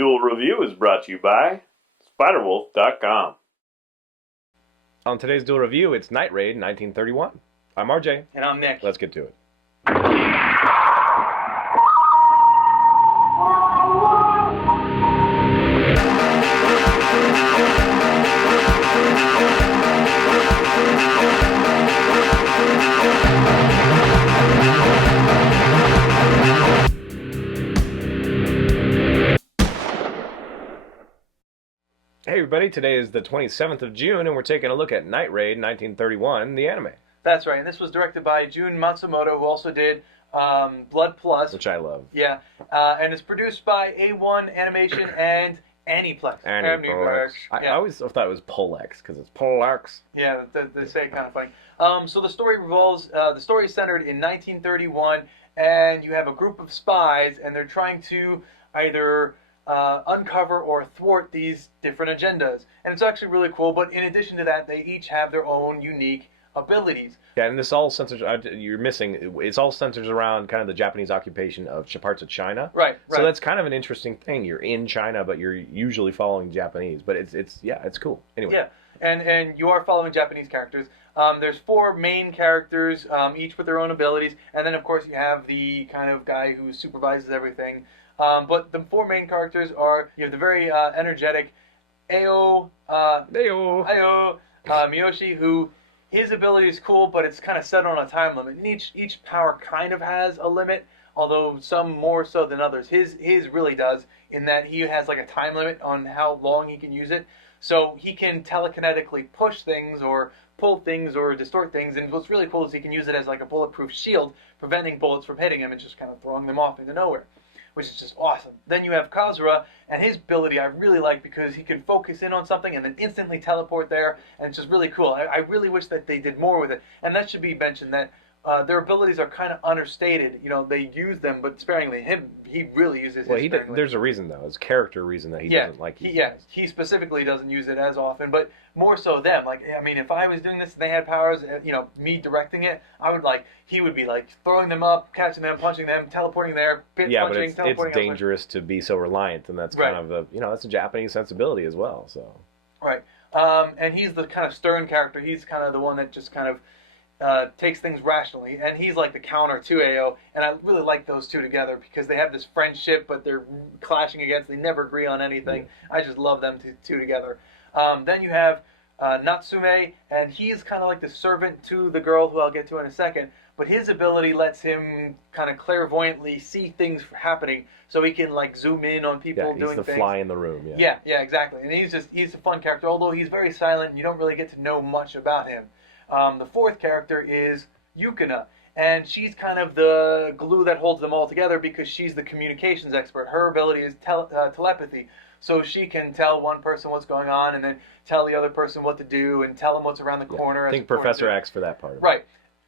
Duel Review is brought to you by SpiderWolf.com. On today's Duel Review, it's Night Raid 1931. I'm RJ. And I'm Nick. Let's get to it. Hey everybody, today is the 27th of June and we're taking a look at Night Raid 1931, the anime. That's right, and this was directed by Jun Matsumoto, who also did Blood Plus. Which I love. Yeah, and it's produced by A1 Animation and Aniplex. Aniplex. I always thought it was Polex, because it's Polex. Yeah, they say it kind of funny. So the story the story is centered in 1931, and you have a group of spies, and they're trying to either uncover or thwart these different agendas. And it's actually really cool, but in addition to that, they each have their own unique abilities. Yeah, and this all centers, you're missing, it's all centers around kind of the Japanese occupation of parts of China. Right. So that's kind of an interesting thing. You're in China, but you're usually following Japanese. But it's cool. Anyway. Yeah, and you are following Japanese characters. There's 4 main characters, each with their own abilities, and then of course you have the kind of guy who supervises everything. But the 4 main characters are, you have the very energetic Ayo Miyoshi, who his ability is cool, but it's kind of set on a time limit. And each power kind of has a limit, although some more so than others. His really does, in that he has like a time limit on how long he can use it. So he can telekinetically push things or pull things or distort things, and what's really cool is he can use it as like a bulletproof shield, preventing bullets from hitting him and just kind of throwing them off into nowhere, which is just awesome. Then you have Kazura, and his ability I really like because he can focus in on something and then instantly teleport there, and it's just really cool. I really wish that they did more with it. And that should be mentioned, that their abilities are kind of understated. You know, they use them, but sparingly. He really uses his sparingly. There's a reason, though. It's character reason that he doesn't like it. He specifically doesn't use it as often, but more so them. Like, I mean, if I was doing this and they had powers, me directing it, he would be like throwing them up, catching them, punching them, teleporting there, punching, but it's dangerous to be so reliant, and that's kind of that's a Japanese sensibility as well. So right, and he's the kind of stern character. He's kind of the one that just kind of takes things rationally, and he's like the counter to Ayo, and I really like those two together because they have this friendship, but they're clashing against. They never agree on anything. I just love them two together. Then you have Natsume, and he's kind of like the servant to the girl, who I'll get to in a second, but his ability lets him kind of clairvoyantly see things happening, so he can like zoom in on people doing things. He's the fly in the room. Yeah, exactly. And he's a fun character, although he's very silent and you don't really get to know much about him. The 4th character is Yukina, and she's kind of the glue that holds them all together because she's the communications expert. Her ability is telepathy, so she can tell one person what's going on and then tell the other person what to do and tell them what's around the corner. I think Professor X for that part of it. Right.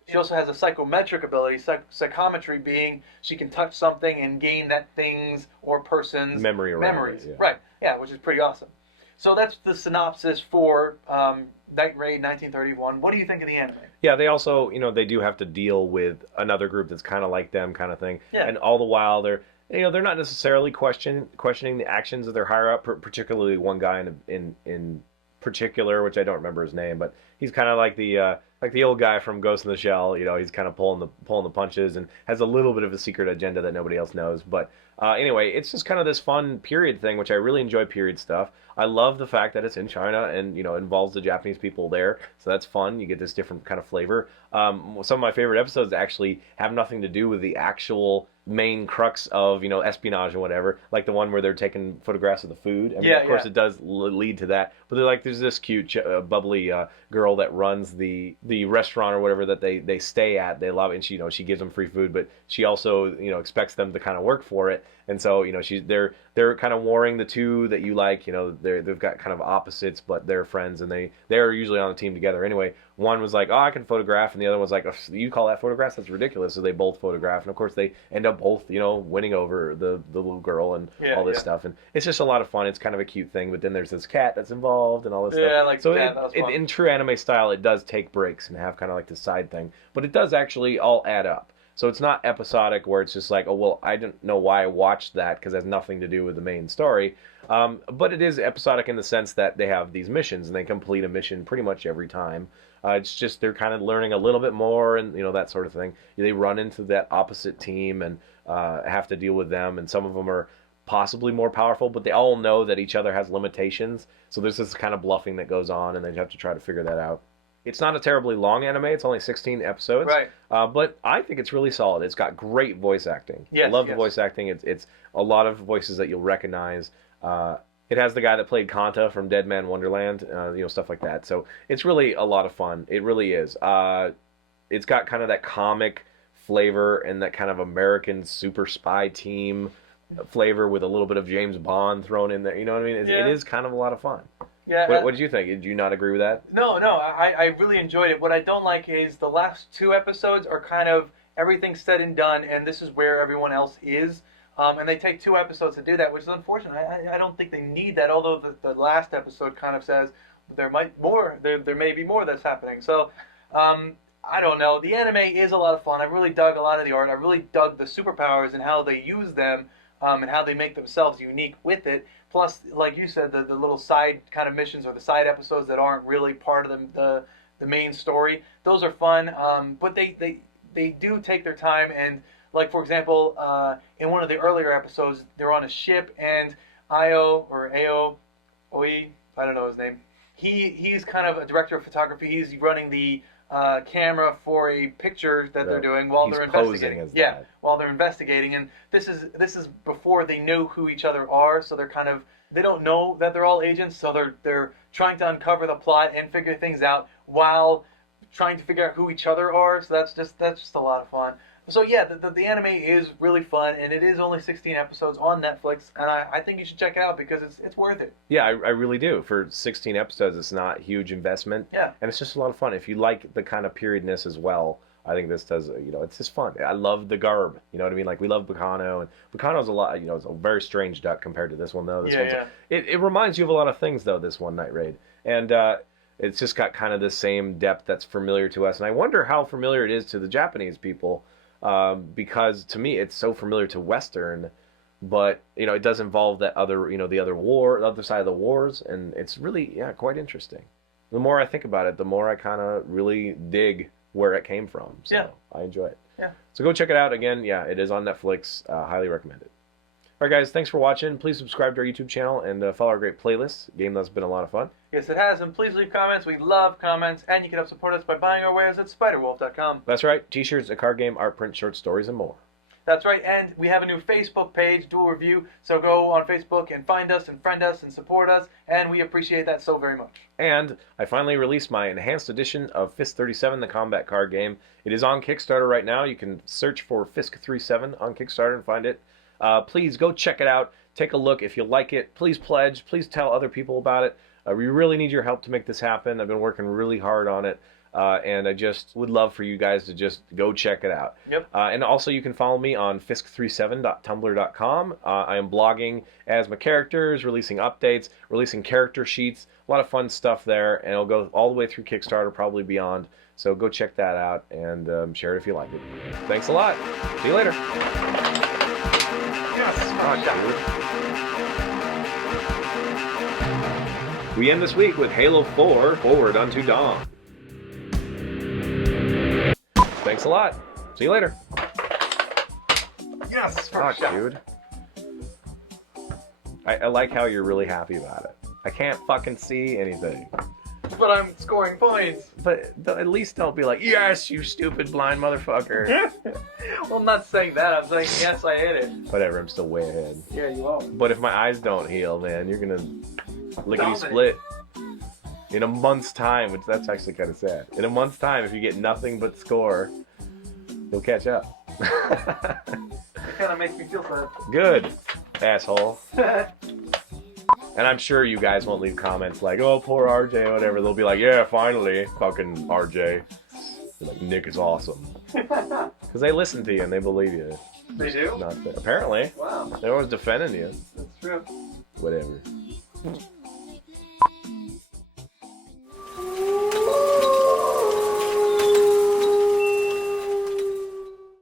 She also has a psychometric ability, psychometry being she can touch something and gain that thing's or person's memories. It, Right, yeah, which is pretty awesome. So that's the synopsis for Night Raid 1931. What do you think of the anime? Yeah, they also, they do have to deal with another group that's kind of like them kind of thing. Yeah. And all the while they're not necessarily questioning the actions of their higher up, particularly one guy in particular, which I don't remember his name, but he's kind of like the old guy from Ghost in the Shell. He's kind of pulling the punches and has a little bit of a secret agenda that nobody else knows. But anyway, it's just kind of this fun period thing, which I really enjoy period stuff. I love the fact that it's in China and involves the Japanese people there, so that's fun. You get this different kind of flavor. Some of my favorite episodes actually have nothing to do with the actual main crux of espionage and whatever, like the one where they're taking photographs of the food. Of course it does lead to that, but they're like, there's this cute bubbly girl that runs the restaurant or whatever that they stay at. They love it, and she gives them free food, but she also expects them to kind of work for it. And so they're kind of warring the two that you like. They've got kind of opposites, but they're friends, and they're usually on the team together. Anyway, one was like, oh, I can photograph, and the other was like, oh, you call that photographs? That's ridiculous. So they both photograph, and of course they end up both winning over the little girl and all this stuff. And it's just a lot of fun. It's kind of a cute thing. But then there's this cat that's involved and all this stuff. Yeah, I like so that. That was fun. In true anime style, it does take breaks and have kind of like the side thing, but it does actually all add up. So it's not episodic where it's just like, oh, well, I don't know why I watched that because it has nothing to do with the main story. But it is episodic in the sense that they have these missions and they complete a mission pretty much every time. It's just they're kind of learning a little bit more and, that sort of thing. They run into that opposite team and have to deal with them. And some of them are possibly more powerful, but they all know that each other has limitations. So there's this kind of bluffing that goes on and they have to try to figure that out. It's not a terribly long anime. It's only 16 episodes. Right. But I think it's really solid. It's got great voice acting. Yes, I love the yes. voice acting. It's a lot of voices that you'll recognize. It has the guy that played Kanta from Dead Man Wonderland, stuff like that. So it's really a lot of fun. It really is. It's got kind of that comic flavor and that kind of American super spy team flavor with a little bit of James Bond thrown in there. You know what I mean? It is kind of a lot of fun. Yeah. What did you think? Did you not agree with that? No, I really enjoyed it. What I don't like is the last 2 episodes are kind of everything's said and done, and this is where everyone else is. And they take 2 episodes to do that, which is unfortunate. I don't think they need that, although the last episode kind of says there may be more that's happening. So, I don't know. The anime is a lot of fun. I really dug a lot of the art. I really dug the superpowers and how they use them, and how they make themselves unique with it. Plus, like you said, the little side kind of missions or the side episodes that aren't really part of the main story. Those are fun, but they do take their time. And like, for example, in one of the earlier episodes, they're on a ship and Io, I don't know his name. He's kind of a director of photography. He's running the camera for a picture that they're doing while they're investigating. While they're investigating, and this is before they know who each other are, so they don't know that they're all agents, so they're trying to uncover the plot and figure things out while trying to figure out who each other are. So that's just a lot of fun. So yeah, the anime is really fun, and it is only 16 episodes on Netflix, and I think you should check it out because it's worth it. Yeah, I really do. For 16 episodes, it's not a huge investment. Yeah. And it's just a lot of fun. If you like the kind of periodness as well, I think this does, it's just fun. I love the garb, you know what I mean? Like, we love Bacano, and Bacano's a lot, it's a very strange duck compared to this one, though. It reminds you of a lot of things, though, this One Night Raid. And it's just got kind of the same depth that's familiar to us. And I wonder how familiar it is to the Japanese people. Because to me it's so familiar to Western, but it does involve that other the other side of the wars, and it's really quite interesting. The more I think about it, the more I kind of really dig where it came from. So I enjoy it. Yeah. So go check it out again. Yeah, it is on Netflix. Highly recommend it. All right, guys, thanks for watching. Please subscribe to our YouTube channel and follow our great playlist. Game that's been a lot of fun. Yes, it has, and please leave comments. We love comments, and you can help support us by buying our wares at spiderwolf.com. That's right. T-shirts, a card game, art print, short stories, and more. That's right, and we have a new Facebook page, Duel Review, so go on Facebook and find us and friend us and support us, and we appreciate that so very much. And I finally released my enhanced edition of Fisk 37, the combat card game. It is on Kickstarter right now. You can search for Fisk 37 on Kickstarter and find it. Please go check it out. Take a look. If you like it, please pledge. Please tell other people about it. We really need your help to make this happen. I've been working really hard on it. And I just would love for you guys to just go check it out. Yep. And also you can follow me on fisk37.tumblr.com. I am blogging as my characters, releasing updates, releasing character sheets, a lot of fun stuff there, and it'll go all the way through Kickstarter, probably beyond. So go check that out and share it if you like it. Thanks a lot. See you later. We end this week with Halo 4 Forward Unto Dawn. Thanks a lot. See you later. Yes, Fuck, dude. I like how you're really happy about it. I can't fucking see anything. But I'm scoring points. But at least don't be like, yes, you stupid blind motherfucker. Well, I'm not saying that. I'm saying, yes, I hit it. Whatever, I'm still way ahead. Yeah, you are. But if my eyes don't heal, man, you're gonna lickety-split. In a month's time, which that's actually kind of sad. In a month's time, if you get nothing but score, you'll catch up. It kind of makes me feel sad. Good, asshole. And I'm sure you guys won't leave comments like, oh, poor RJ or whatever. They'll be like, yeah, finally, fucking RJ. They're like, Nick is awesome. Because they listen to you and they believe you. They do? Not fair. Apparently. Wow. They're always defending you. That's true. Whatever.